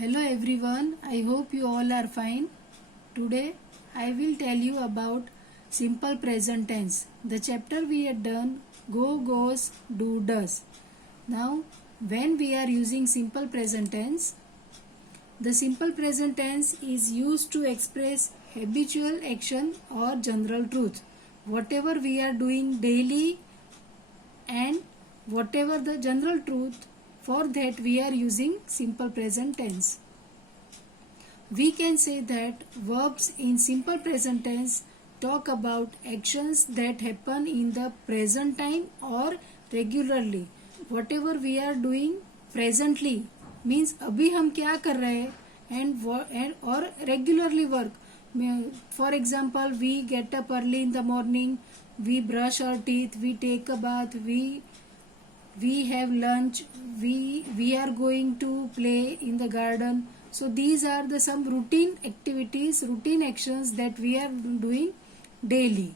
Hello everyone, I hope you all are fine. Today I will tell you about simple present tense. The chapter we had done go, goes, do, does. Now when we are using simple present tense, the simple present tense is used to express habitual action or general truth. Whatever we are doing daily and whatever the general truth, for that we are using simple present tense. We can say that verbs in simple present tense talk about actions that happen in the present time or regularly. Whatever we are doing presently means अभी हम क्या कर रहे हैं and or regularly work. For example, we get up early in the morning, we brush our teeth, we take a bath, we have lunch, we are going to play in the garden. So these are the some routine activities, routine actions that we are doing daily.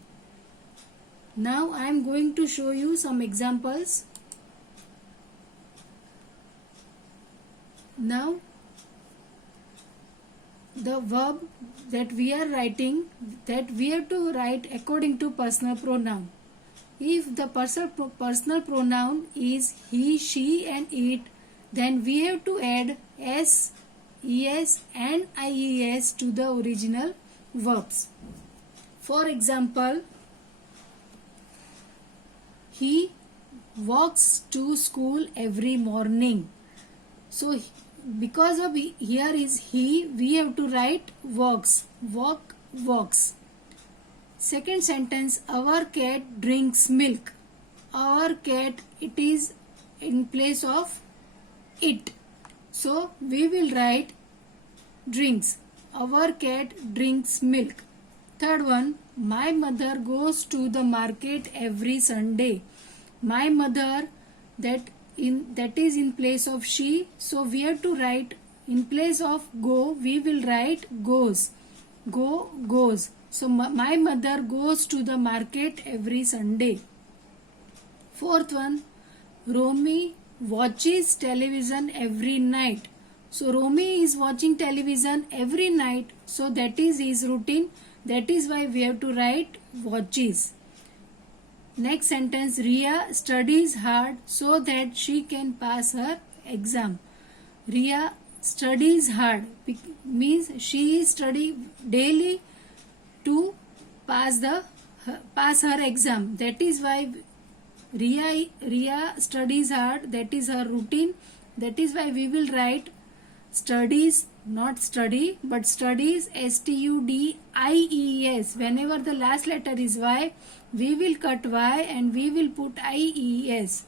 Now I am going to show you some examples. Now the verb that we are writing, that we have to write according to personal pronoun. If the personal pronoun is he, she and it, then we have to add s, es and ies to the original verbs. For example, he walks to school every morning. So because of here is he, we have to write walks, walks. Second sentence, our cat drinks milk. Our cat, it is in place of it. So we will write drinks. Our cat drinks milk. Third one, my mother goes to the market every Sunday. My mother, that is in place of she. So we have to write in place of go, we will write goes. Go, goes. So my mother goes to the market every Sunday. Fourth one, Romy watches television every night. So Romy is watching television every night. So that is his routine. That is why we have to write watches. Next sentence, Ria studies hard so that she can pass her exam. Ria studies hard means she is studying daily to pass her exam. That is why Ria studies hard. That is her routine. That is why we will write studies, not study, but studies, studies. Whenever the last letter is Y, we will cut Y and we will put IES.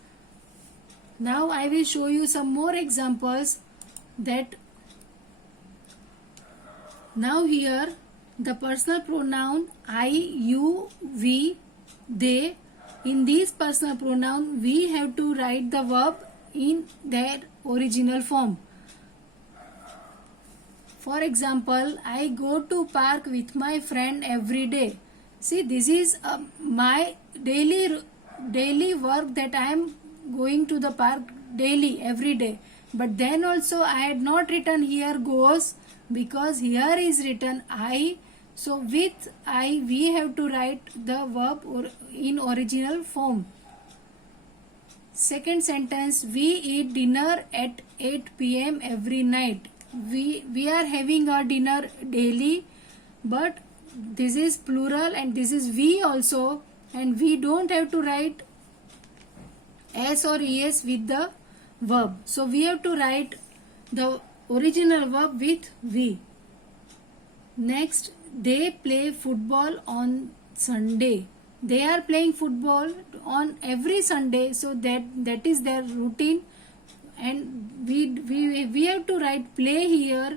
Now I will show you some more examples. That now here the personal pronoun I, you, we, they. In these personal pronoun, we have to write the verb in their original form. For example, I go to park with my friend every day. See, this is my daily work, that I am going to the park daily, every day. But then also I had not written here goes, because here is written I. So with I, we have to write the verb in original form. Second sentence, we eat dinner at 8 p.m. every night. We are having our dinner daily, but this is plural and this is we also, and we don't have to write s or es with the verb. So we have to write the original verb with we. Next, they play football on Sunday. They are playing football on every Sunday, so that is their routine. And we have to write play here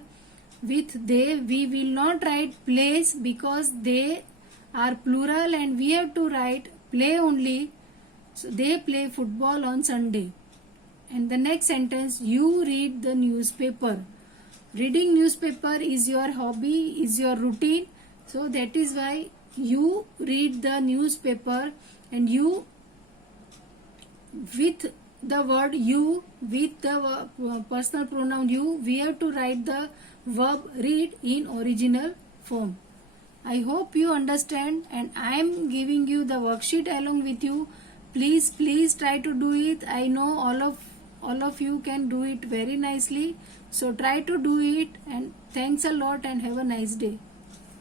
with they. We will not write plays because they are plural, and we have to write play only. So they play football on Sunday. And the next sentence, you read the newspaper. Reading newspaper is your hobby, is your routine. So that is why you read the newspaper, and you with the word you with the personal pronoun you, we have to write the verb read in original form. I hope you understand, and I am giving you the worksheet along with you. Please try to do it. I know all of you can do it very nicely. So try to do it, and thanks a lot and have a nice day.